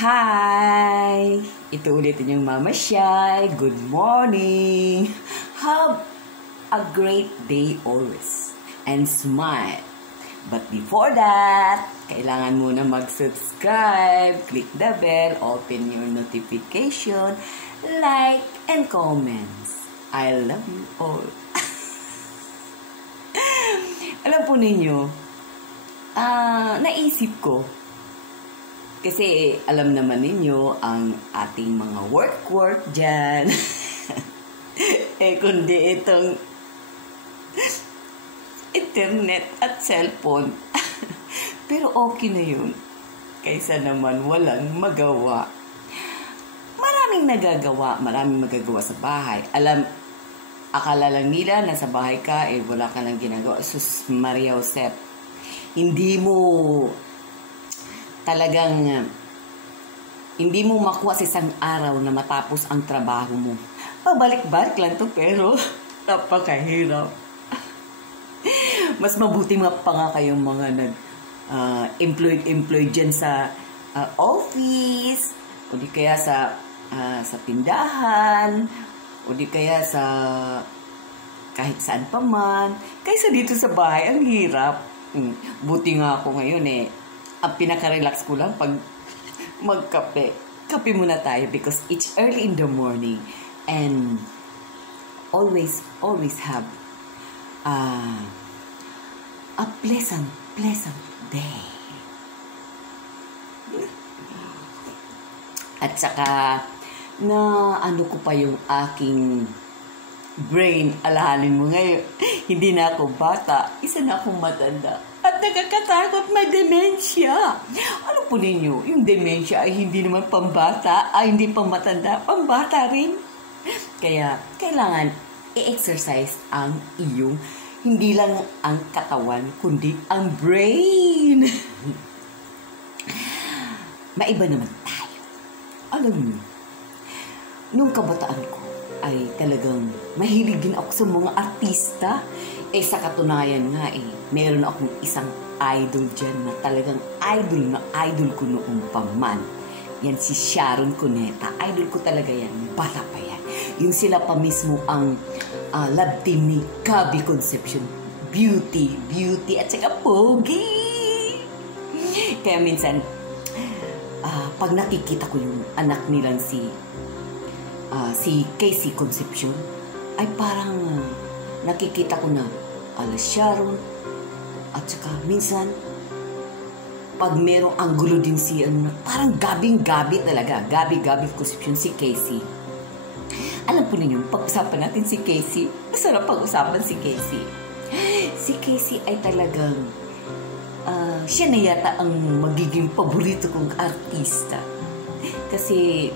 Hi! Ito ulit inyong Mama Shy. Good morning! Have a great day always. And smile. But before that, kailangan muna mag-subscribe, click the bell, open your notification, like, and comments. I love you all. Alam po ninyo, naisip ko, kasi alam naman ninyo ang ating mga work dyan. Kundi itong internet at cellphone. Pero okay na yun. Kaysa naman walang magawa. Maraming magagawa sa bahay. Akala lang nila na sa bahay ka, wala ka lang ginagawa. Sus Maria Josep, hindi mo makuha sa isang araw na matapos ang trabaho mo. Pabalik-balik lang to, pero napakahirap. Mas mabuti pa nga kayong mga employed dyan sa office, o di kaya sa tindahan, o di kaya sa kahit saan pa man. Kaysa dito sa bahay, ang hirap. Buti nga ako ngayon ang pinaka-relax ko lang pag magkape. Kape muna tayo because it's early in the morning and always have a pleasant day. At saka na ano ko pa yung aking brain, alahanin mo ngayon, hindi na ako bata, isa na akong matanda. At nakakatakot, may demensya. Ano po ninyo, yung demensya ay hindi naman pambata, hindi pammatanda, pambata rin. Kaya, kailangan i-exercise ang iyong, hindi lang ang katawan, kundi ang brain. Maiba naman tayo. Alam niyo, nung kabataan ko, ay talagang mahilig din ako sa mga artista. Sa katunayan nga meron akong isang idol dyan na talagang idol ko noong paman. Yan si Sharon Cuneta. Idol ko talaga yan. Bata pa yan. Yung sila pa mismo ang love team ni Gabby Concepcion. Beauty at saka pogi. Kaya minsan, pag nakikita ko yung anak nilang si Casey Concepcion, ay parang nakikita ko na Sharon, at saka minsan pag merong anggulo din si parang Gabi talaga, Gabi Concepcion, si Casey. Alam po ninyo, pag-usapan natin si Casey, masarap pag-usapan si Casey. Si Casey ay talagang siya na yata ang magiging paborito kong artista. Kasi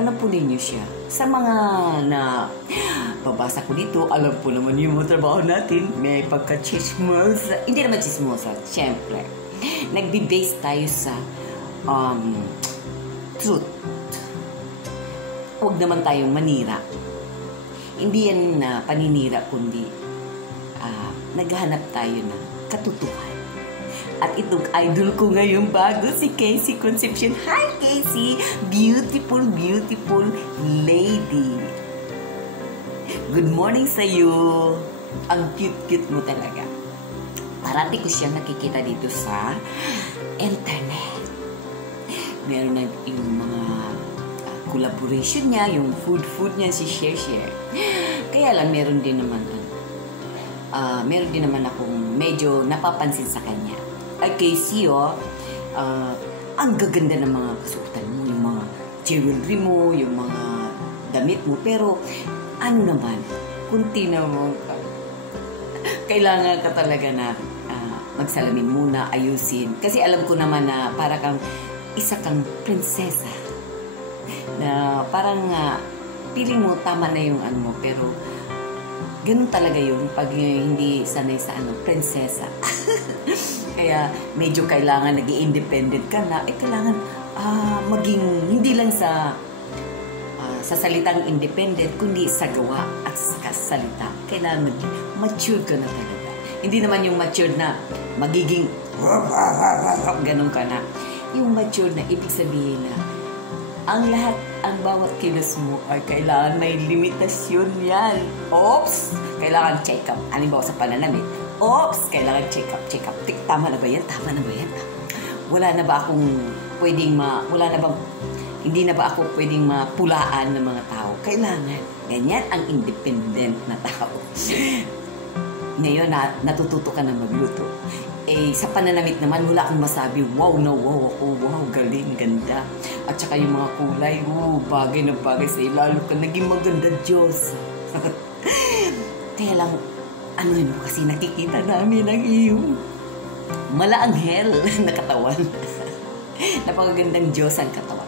alam po ninyo siya, sa mga na babasa ko dito, alam po naman yung mga trabaho natin, may pagka-chismosa. Hindi naman chismosa, syempre. Nagbe-base tayo sa truth. Huwag naman tayong manira. Hindi yan na paninira, kundi naghahanap tayo ng katotohanan. At itong idol ko ngayon bago, si Casey Concepcion. Hi, Casey! Beautiful lady. Good morning sa'yo. Ang cute mo talaga. Parati ko siya nakikita dito sa internet. Meron na yung mga collaboration niya, yung food niya, si Share. Kaya lang, meron din naman akong medyo napapansin sa kanya. Ay, Casey, ang gaganda ng mga kasuotan mo, yung mga jewelry mo, yung mga damit mo. Pero, ano naman, kunti naman kailangan ka talaga na magsalamin muna, ayusin. Kasi alam ko naman na para kang isa kang prinsesa. Na parang feeling mo tama na yung mo, pero ganun talaga yun pag hindi sanay sa prinsesa. Kaya medyo kailangan nag-i-independent ka na, kailangan maging hindi lang sa salitang independent, kundi sa gawa at sa salita. Kailangan maging mature ka na talaga. Hindi naman yung mature na magiging ganun ka na. Yung mature na ibig sabihin na Ang lahat, ang bawat kilos mo ay kailangan may limitasyon yan. Oops! Kailangan check up. Halimbawa sa pananamit. Oops! Kailangan check up. Tama na ba yan? Wala na ba akong pwedeng hindi na ba ako pwedeng mapulaan ng mga tao? Kailangan. Ganyan ang independent na tao. Ngayon, natututo ka na magluto. Sa pananamit naman, wala akong masabi, wow na wow ako, wow, galing, ganda. At saka yung mga kulay, bagay na bagay sa lalo ka, naging maganda, Diyos. Kaya lang, kasi nakikita namin ang iyong malaanghel na katawan. Napakagandang Diyos ang katawan.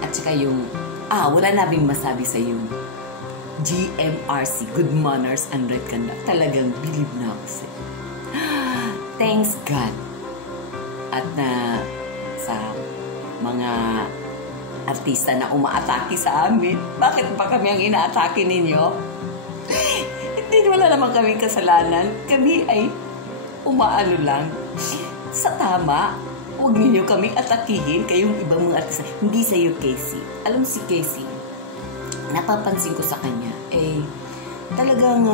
At saka yung, wala nabing masabi sa yung GMRC, Good Manners and Right Conduct. Talagang believe na ako sa'yo. Thanks God. At sa mga artista na umaatake sa amin, bakit pa kami ang inaatake ninyo? Hindi, wala naman kami kasalanan. Kami ay umaano lang sa tama. Huwag ninyo kami atakihin, kayong ibang mga artista. Hindi sa'yo, Casey. Alam si Casey, napapansin ko sa kanya, talagang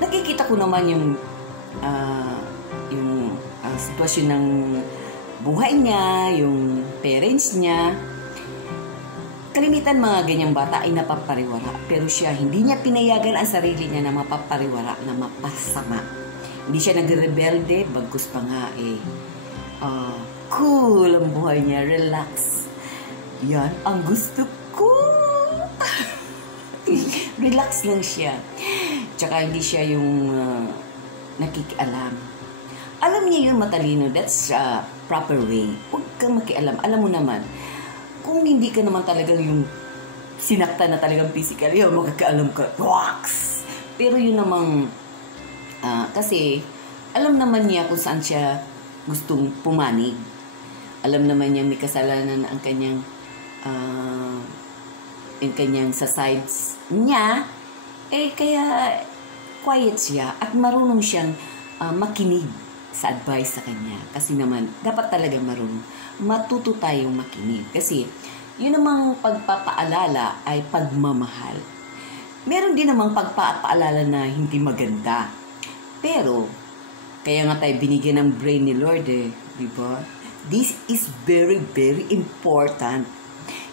nakikita ko naman yung sitwasyon ng buhay niya, yung parents niya. Kalimitan mga ganyang bata ay napapariwara, pero siya hindi niya pinayagan ang sarili niya na mapapariwara, na mapasama. Hindi siya nagrebelde, bagkus pa nga cool ang buhay niya, relax. Yan ang gusto ko. Relax lang siya. Tsaka hindi siya yung nakikialam. Alam niya yun, matalino. That's proper way. Huwag kang makialam. Alam mo naman, kung hindi ka naman talagang yung sinakta na talagang physical, yun, magkakaalam ka. Wax! Pero yun namang, kasi, alam naman niya kung saan siya gustong pumanig. Alam naman niya may kasalanan ang kanyang sa sides niya, kaya quiet siya at marunong siyang makinig sa advice sa kanya. Kasi naman, dapat talaga marunong. Matuto tayong makinig. Kasi, yun namang pagpapaalala ay pagmamahal. Meron din namang pagpapaalala na hindi maganda. Pero, kaya nga tayo binigyan ng brain ni Lord di ba? This is very, very important.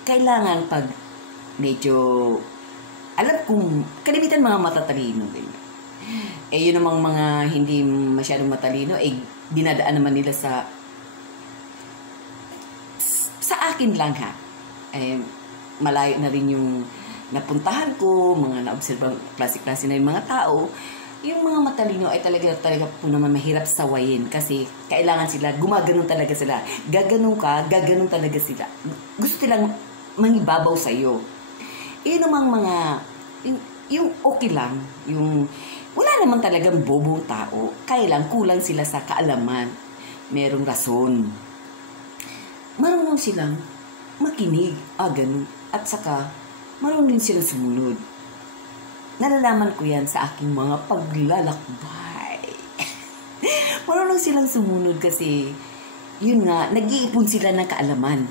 Kailangan pag medyo, alam kong, kalimitan mga matatalino din. Yun namang mga hindi masyadong matalino, dinadaan naman nila sa akin lang ha. Malayo na rin yung napuntahan ko, mga na-observe klase-klase na yung mga tao. Yung mga matalino ay talaga po naman mahirap sawayin kasi kailangan sila, gumaganon talaga sila. Gaganon ka, gaganon talaga sila. Gusto nilang mangibabaw sa'yo. Yun namang mga, yung okay lang, yung wala naman talagang bobong tao, kaya lang kulang sila sa kaalaman. Merong rason. Marunong silang makinig, ganun. At saka, marunong din silang sumunod. Nalalaman ko yan sa aking mga paglalakbay. Marunong silang sumunod kasi, yun nga, nag-iipon sila ng kaalaman.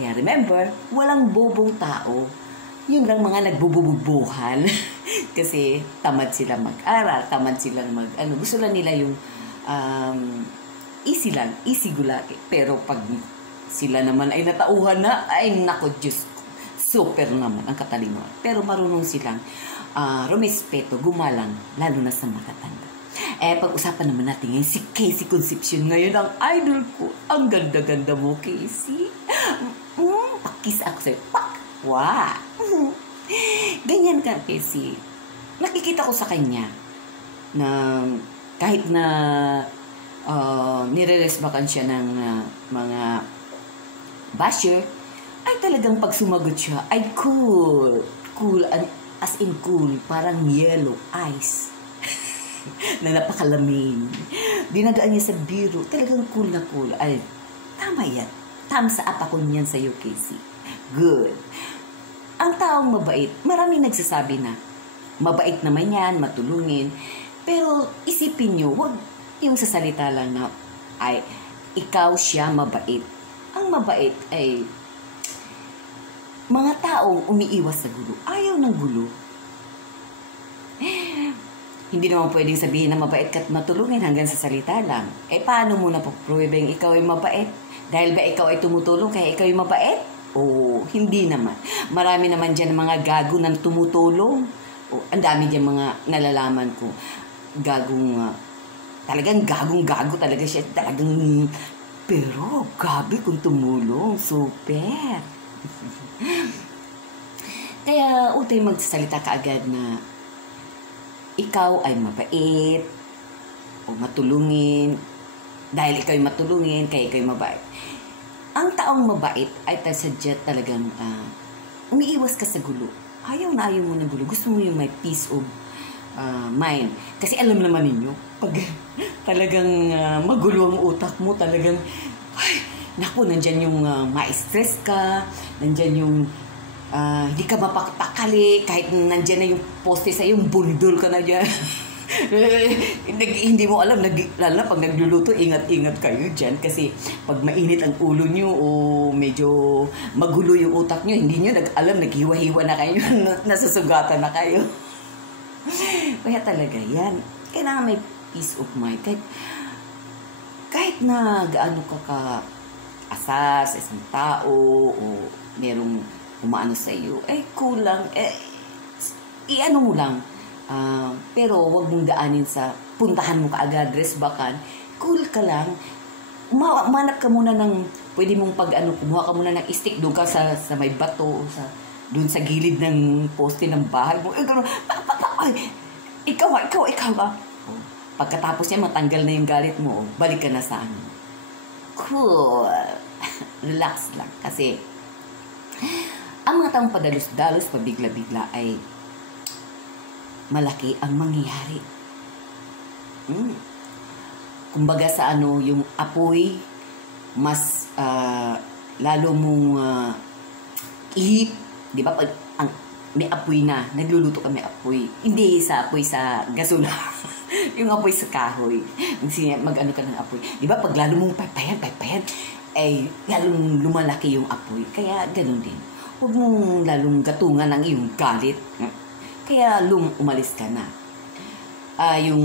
Kaya remember, walang bobong tao. Yun lang mga nagbubububuhan. Kasi tamad sila mag-aral, tamad silang gusto lang nila yung easy lang, easy gulaki. Pero pag sila naman ay natauhan na, ay nako Diyos ko, super naman ang katalino. Pero marunong silang rumespeto, gumalang, lalo na sa matatanda. Pag-usapan naman natin ngayon si Casey Concepcion. Ngayon ang idol ko. Ang ganda-ganda mo, Casey. Pakis ako sa'yo. Pak! Wow! Ganyan ka, Casey. Nakikita ko sa kanya na kahit na nire-resbakan siya ng mga basher, ay talagang pag sumagot siya, ay cool. Cool, as in cool. Parang yellow ice. Na napakalamig. Dinadaan niya sa biro. Talagang cool na cool. Ay, tama yan. Thumbs up ako niyan sa iyo, Casey. Good. Ang taong mabait, maraming nagsasabi na, mabait naman yan, matulungin. Pero isipin nyo, wag yung sa salita lang na, ay, ikaw siya mabait. Ang mabait ay mga taong umiiwas sa gulo. Ayaw ng gulo. Hindi naman pwedeng sabihin na mabait ka't matulungin hanggang sa salita lang. Paano mo na pupruwebeng ikaw ay mabait? Dahil ba ikaw ay tumutulong kaya ikaw ay mabait? Hindi naman. Marami naman dyan mga gago nang tumutulong. Ang dami dyan mga nalalaman ko. Talagang gagong-gago talaga siya. Pero gabi kung tumulong. Super. Kaya utay magsasalita ka agad na ikaw ay mabait o matulungin. Dahil ikaw ay matulungin, kaya ikaw ay mabait. Ang taong mabait ay sadya talagang umiiwas ka sa gulo. Ayaw na ayaw mo ng gulo. Gusto mo yung may peace of mind. Kasi alam naman ninyo, pag talagang magulo ang utak mo, talagang, naku, nandyan yung ma-stress ka, nandyan yung hindi ka mapakali, kahit nandyan na yung poste sa yung bundol ka na dyan. Hindi mo alam, lalo pag nagluluto, ingat-ingat kayo dyan. Kasi pag mainit ang ulo nyo o medyo magulo yung utak nyo, hindi nyo alam, naghiwa-hiwa na kayo, nasusugatan na kayo. Kaya talaga yan. Kailangan may peace of mind. Kahit na gaano ka asas, isang tao, o merong umaano sa iyo, kulang, i-ano mo lang. Pero wag mong daanin sa puntahan mo kaagad, resbakan. Cool ka lang. Umanap ka muna ng, pwede mong kumuha ka muna ng stick doon ka sa may bato, doon sa gilid ng poste ng bahay mo. Ikaw ba? Pagkatapos niya, matanggal na yung galit mo, balik ka na sa ano. Cool. Relax lang. Kasi, ang mga taong padalos-dalos, pabigla-bigla ay malaki ang mangyayari. Kumbaga sa yung apoy, mas lalo mong ihip. Di ba? Pag may apoy na, nagluluto ka may apoy. Hindi sa apoy sa gasula. Yung apoy sa kahoy. Mag-ano ka ng apoy. Di ba? Pag lalo mong paypayan, lalong lumalaki yung apoy. Kaya ganun din. Huwag mong lalong gatungan ang iyong galit. Kaya umalis ka na. Yung